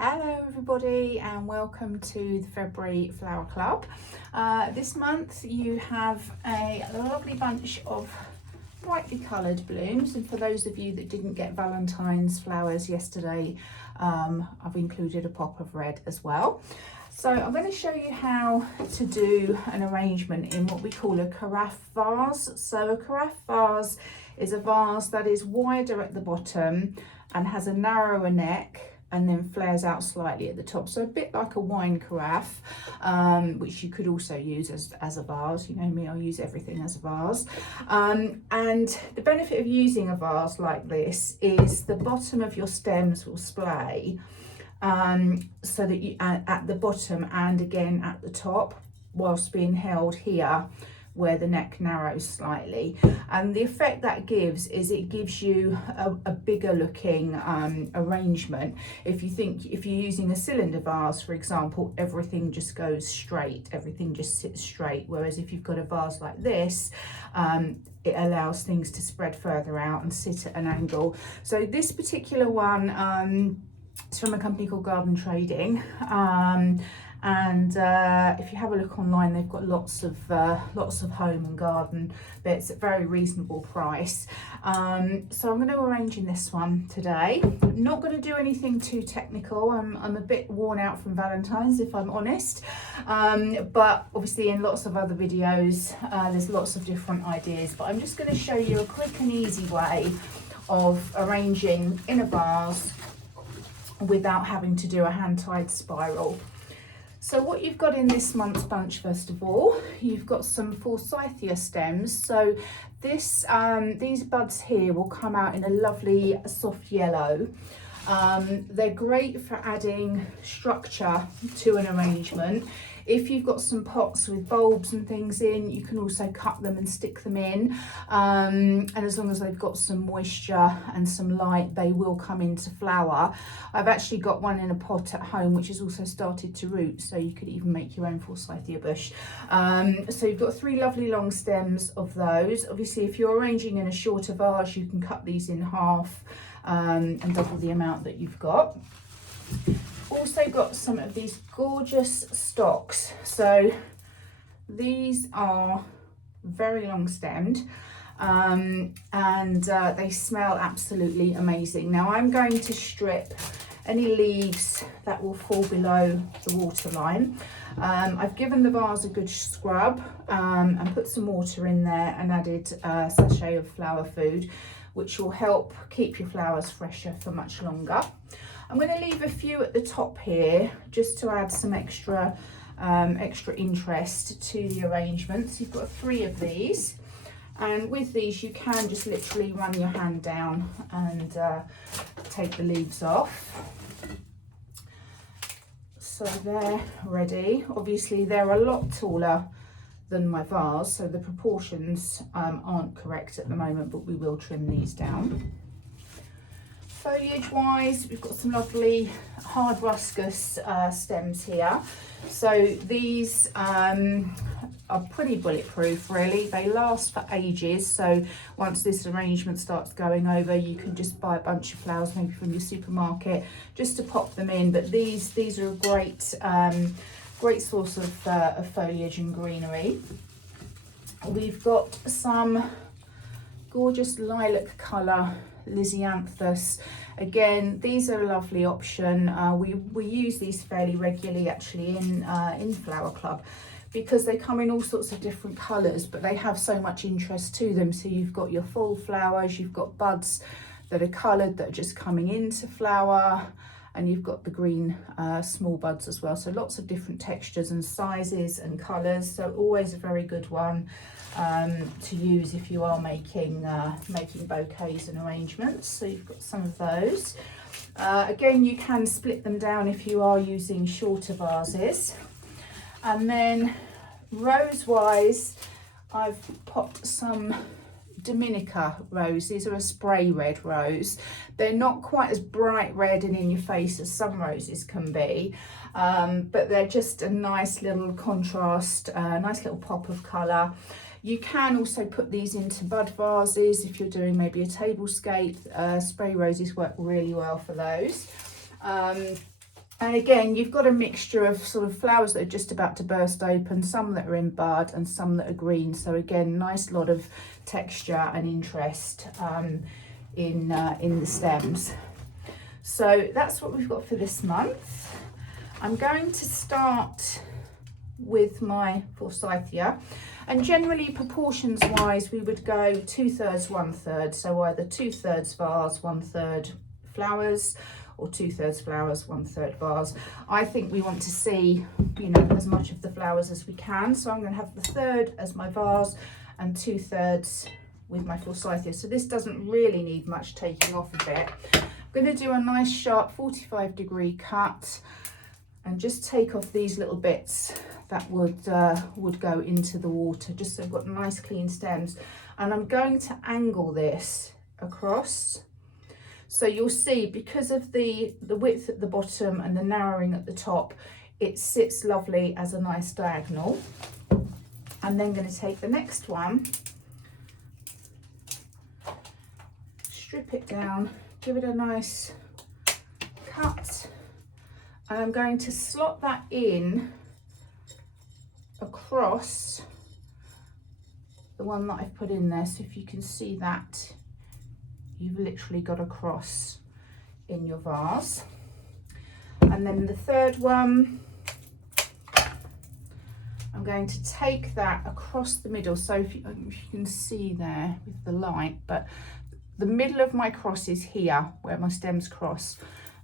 Hello everybody and welcome to the February Flower Club. This month you have a lovely bunch of brightly coloured blooms, and for those of you that didn't get Valentine's flowers yesterday, I've included a pop of red as well. So I'm going to show you how to do an arrangement in what we call a carafe vase. So a carafe vase is a vase that is wider at the bottom and has a narrower neck and then flares out slightly at the top, so a bit like a wine carafe, which you could also use as a vase. You know me, I'll use everything as a vase. And the benefit of using a vase like this is the bottom of your stems will splay, so that you at the bottom and again at the top, whilst being held here where the neck narrows slightly. And the effect that gives is it gives you a bigger looking arrangement. If you're using a cylinder vase, for example, everything just goes straight, everything just sits straight, whereas if you've got a vase like this, it allows things to spread further out and sit at an angle. So this particular one, it's from a company called Garden Trading, and if you have a look online, they've got lots of home and garden bits at very reasonable price. So I'm going to arrange in this one today. I'm not going to do anything too technical. I'm a bit worn out from Valentine's, if I'm honest, but obviously in lots of other videos there's lots of different ideas, but I'm just going to show you a quick and easy way of arranging in a vase without having to do a hand-tied spiral. So what you've got in this month's bunch, first of all, you've got some forsythia stems. So this these buds here will come out in a lovely soft yellow. They're great for adding structure to an arrangement. If you've got some pots with bulbs and things in, you can also cut them and stick them in. And as long as they've got some moisture and some light, they will come into flower. I've actually got one in a pot at home, which has also started to root, so you could even make your own forsythia bush. So you've got 3 lovely long stems of those. Obviously, if you're arranging in a shorter vase, you can cut these in half and double the amount that you've got. Also got some of these gorgeous stocks. So these are very long stemmed, and they smell absolutely amazing. Now I'm going to strip any leaves that will fall below the water line. I've given the vase a good scrub and put some water in there and added a sachet of flower food, which will help keep your flowers fresher for much longer. I'm going to leave a few at the top here just to add some extra interest to the arrangement. So you've got 3 of these, and with these you can just literally run your hand down and take the leaves off. So they're ready. Obviously they're a lot taller than my vase, so the proportions aren't correct at the moment, but we will trim these down. Foliage wise, we've got some lovely hard ruscus stems here. So these are pretty bulletproof, really. They last for ages, so once this arrangement starts going over, you can just buy a bunch of flowers maybe from your supermarket just to pop them in. But these are a great source of foliage and greenery. We've got some gorgeous lilac colour Lisianthus. Again, these are a lovely option. We use these fairly regularly actually in Flower Club, because they come in all sorts of different colours, but they have so much interest to them. So you've got your full flowers, you've got buds that are coloured that are just coming into flower, and you've got the green small buds as well. So lots of different textures and sizes and colours. So always a very good one to use if you are making bouquets and arrangements. So you've got some of those. Again, you can split them down if you are using shorter vases. And then rose wise, I've popped some Dominica rose. These are a spray red rose. They're not quite as bright red and in your face as some roses can be, but they're just a nice little contrast, nice little pop of colour. You can also put these into bud vases if you're doing maybe a tablescape. Spray roses work really well for those. And again, you've got a mixture of sort of flowers that are just about to burst open, some that are in bud and some that are green. So again, nice lot of texture and interest in the stems. So that's what we've got for this month. I'm going to start with my forsythia, and generally proportions wise we would go 2/3, 1/3, so either 2/3 vase, 1/3 flowers, or 2/3 flowers, 1/3 vase. I think we want to see, you know, as much of the flowers as we can, so I'm going to have the 1/3 as my vase and 2/3 with my forsythia. So this doesn't really need much taking off of it. I'm going to do a nice sharp 45-degree cut and just take off these little bits that would go into the water, just so I've got nice clean stems. And I'm going to angle this across. So you'll see, because of the width at the bottom and the narrowing at the top, it sits lovely as a nice diagonal. I'm then going to take the next one, strip it down, give it a nice cut, and I'm going to slot that in across the one that I've put in there. So if you can see that, you've literally got a cross in your vase. And then the third one, I'm going to take that across the middle. So if you can see there with the light, but the middle of my cross is here where my stems cross.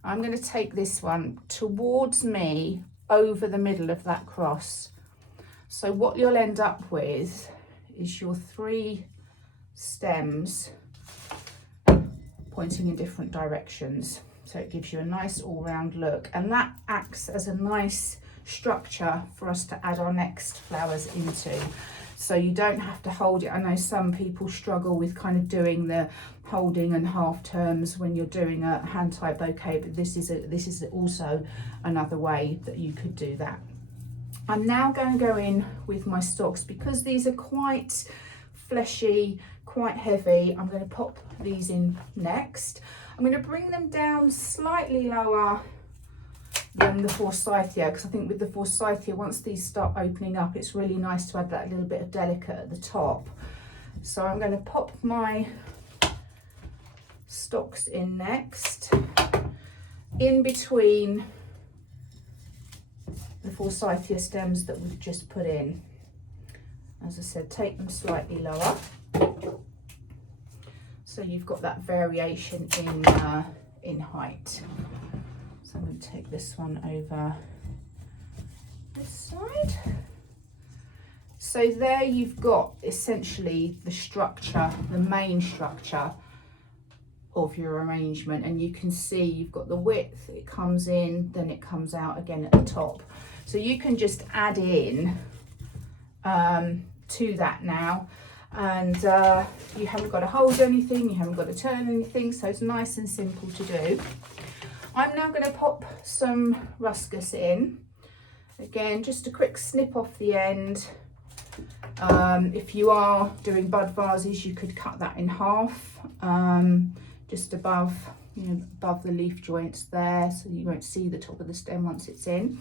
I'm going to take this one towards me over the middle of that cross. So what you'll end up with is your 3 stems pointing in different directions. So it gives you a nice all-round look, and that acts as a nice structure for us to add our next flowers into. So you don't have to hold it. I know some people struggle with kind of doing the holding and half terms when you're doing a hand-tied bouquet, but this is also another way that you could do that. I'm now going to go in with my stalks, because these are quite fleshy, quite heavy. I'm going to pop these in next. I'm going to bring them down slightly lower than the forsythia, because I think with the forsythia, once these start opening up, it's really nice to add that little bit of delicate at the top. So I'm going to pop my stalks in next, in between the forsythia stems that we've just put in. As I said, take them slightly lower, so you've got that variation in height. So I'm going to take this one over this side. So there you've got essentially the structure, the main structure of your arrangement, and you can see you've got the width, it comes in, then it comes out again at the top. So you can just add in to that now, and you haven't got to hold anything, you haven't got to turn anything, so it's nice and simple to do. I'm now going to pop some ruscus in. Again, just a quick snip off the end. If you are doing bud vases, you could cut that in half, just above, you know, above the leaf joints there, so you won't see the top of the stem once it's in.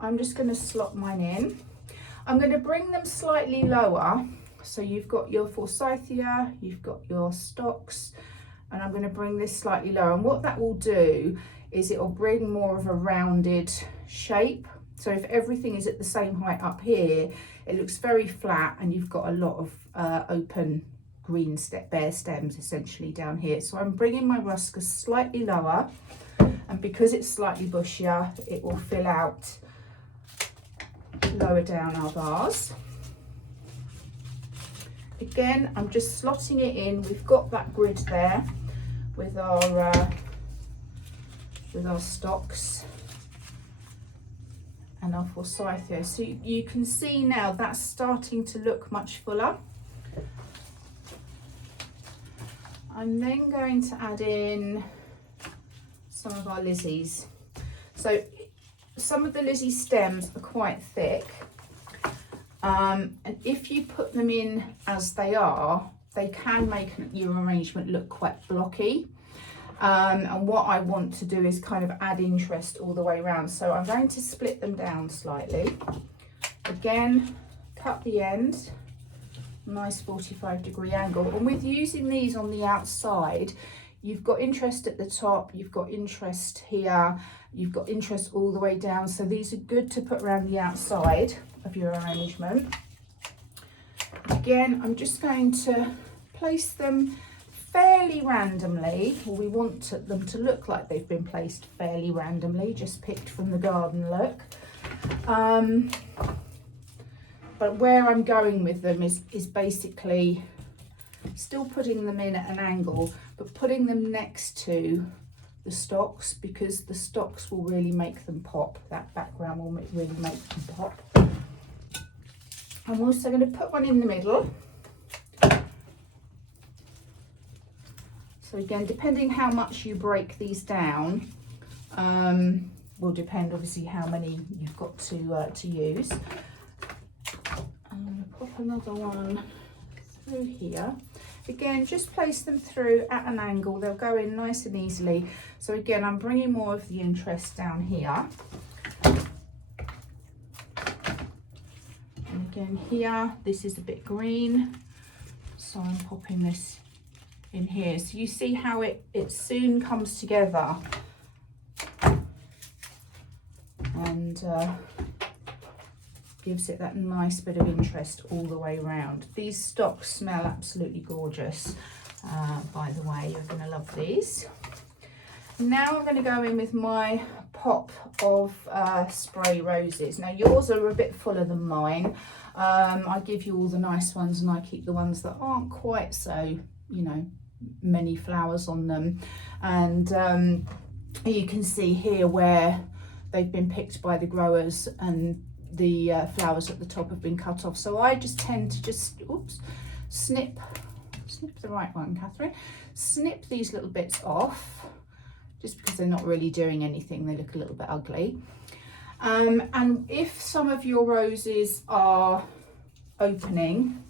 I'm just going to slot mine in. I'm going to bring them slightly lower. So you've got your forsythia, you've got your stalks, and I'm going to bring this slightly lower. And what that will do is it will bring more of a rounded shape. So if everything is at the same height up here, it looks very flat, and you've got a lot of open green bare stems essentially down here. So I'm bringing my ruscus slightly lower, and because it's slightly bushier, it will fill out lower down our vase. Again, I'm just slotting it in. We've got that grid there with our stalks and our forsythia. So you can see now that's starting to look much fuller. I'm then going to add in some of our lizzies. So some of the lizzie stems are quite thick, and if you put them in as they are, they can make your arrangement look quite blocky. And what I want to do is kind of add interest all the way around. So I'm going to split them down slightly. Again, cut the end, nice 45-degree angle. And with using these on the outside, you've got interest at the top, you've got interest here, you've got interest all the way down. So these are good to put around the outside of your arrangement. Again, I'm just going to place them fairly randomly, or we want them to look like they've been placed fairly randomly, just picked from the garden look. But where I'm going with them is basically still putting them in at an angle, but putting them next to the stocks, because the stocks will really make them pop. That background will really make them pop. I'm also going to put one in the middle. So again, depending how much you break these down, will depend obviously how many you've got to use. I'm going to pop another one through here. Again, just place them through at an angle. They'll go in nice and easily. So again, I'm bringing more of the interest down here. And again here, this is a bit green, so I'm popping this in here. So you see how it soon comes together and gives it that nice bit of interest all the way around. These stocks smell absolutely gorgeous, by the way. You're going to love these. Now I'm going to go in with my pop of spray roses. Now yours are a bit fuller than mine. I give you all the nice ones and I keep the ones that aren't quite so, you know, many flowers on them. And you can see here where they've been picked by the growers and the flowers at the top have been cut off. So I just tend to just, snip the right one, Catherine. Snip these little bits off, just because they're not really doing anything. They look a little bit ugly. And if some of your roses are opening,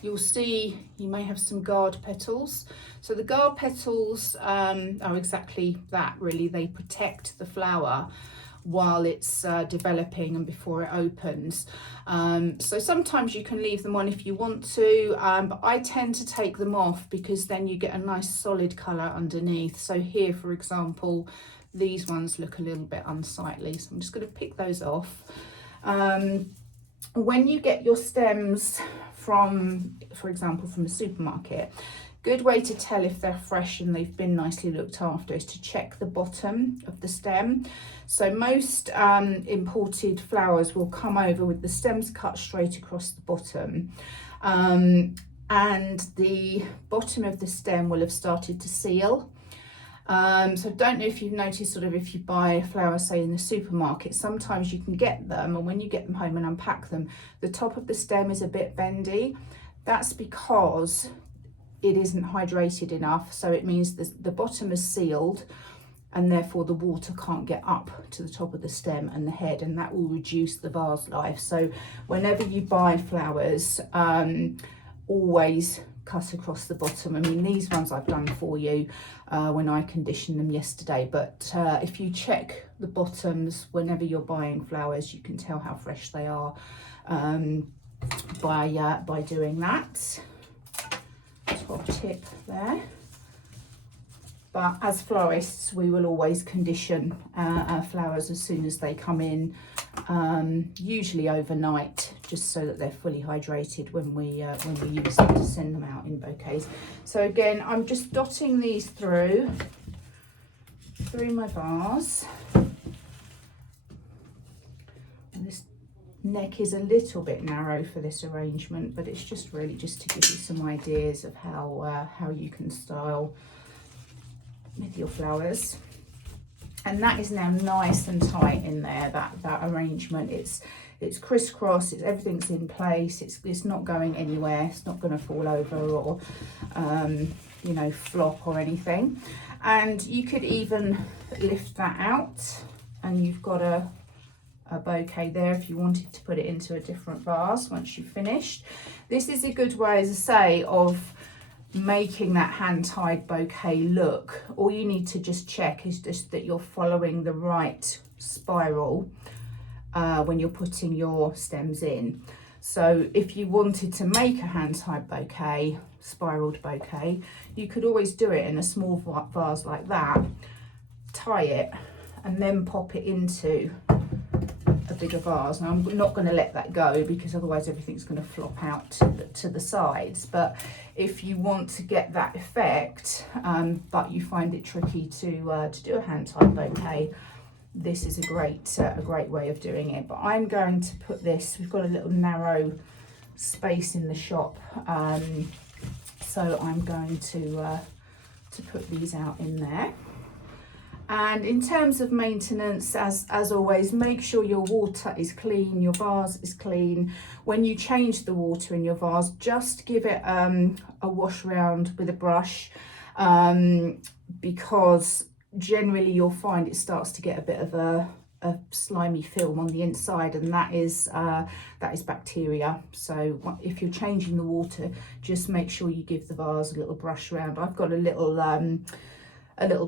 you'll see you may have some guard petals. So the guard petals are exactly that, really. They protect the flower while it's developing and before it opens. So sometimes you can leave them on if you want to, but I tend to take them off because then you get a nice solid colour underneath. So here, for example, these ones look a little bit unsightly, so I'm just going to pick those off. When you get your stems from, for example, from the supermarket, good way to tell if they're fresh and they've been nicely looked after is to check the bottom of the stem. So most imported flowers will come over with the stems cut straight across the bottom, and the bottom of the stem will have started to seal. So I don't know if you've noticed, sort of, if you buy a flower, say in the supermarket, sometimes you can get them, and when you get them home and unpack them, the top of the stem is a bit bendy. That's because it isn't hydrated enough. So it means the bottom is sealed, and therefore the water can't get up to the top of the stem and the head, and that will reduce the vase life. So whenever you buy flowers, always cut across the bottom. I mean, these ones I've done for you when I conditioned them yesterday, but if you check the bottoms whenever you're buying flowers, you can tell how fresh they are by doing that. Top tip there. But as florists, we will always condition our flowers as soon as they come in, usually overnight, just so that they're fully hydrated when we use them to send them out in bouquets. So again, I'm just dotting these through my vase. And this neck is a little bit narrow for this arrangement, but it's just really just to give you some ideas of how you can style with your flowers. And that is now nice and tight in there, that arrangement. It's crisscross, everything's in place, it's not going anywhere, it's not going to fall over or you know, flop or anything. And you could even lift that out and you've got a bouquet there if you wanted to put it into a different vase once you've finished. This is a good way, as I say, of making that hand-tied bouquet look, all you need to just check is just that you're following the right spiral when you're putting your stems in. So if you wanted to make a hand-tied bouquet, spiraled bouquet, you could always do it in a small vase like that, tie it, and then pop it into a bigger vase. Now I'm not going to let that go because otherwise everything's going to flop out to the sides. But if you want to get that effect, but you find it tricky to do a hand-tied bouquet, this is a great way of doing it. But I'm going to put this, we've got a little narrow space in the shop, so I'm going to put these out in there. And in terms of maintenance, as always, make sure your water is clean, your vase is clean. When you change the water in your vase, just give it a wash round with a brush, because generally you'll find it starts to get a bit of a slimy film on the inside, and that is bacteria. So if you're changing the water, just make sure you give the vase a little brush round. I've got a little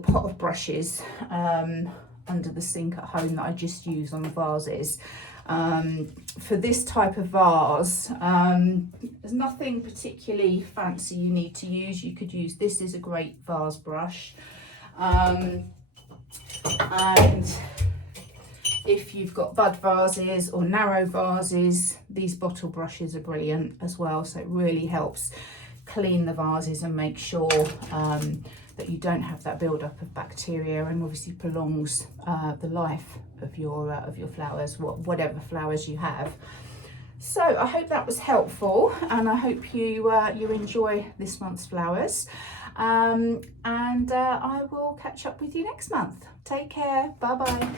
pot of brushes under the sink at home that I just use on the vases. For this type of vase, there's nothing particularly fancy you need to use. You could use, this is a great vase brush, and if you've got bud vases or narrow vases, these bottle brushes are brilliant as well. So it really helps clean the vases and make sure that you don't have that build-up of bacteria, and obviously prolongs the life of your flowers, whatever flowers you have. So I hope that was helpful, and I hope you enjoy this month's flowers, and I will catch up with you next month. Take care. Bye bye.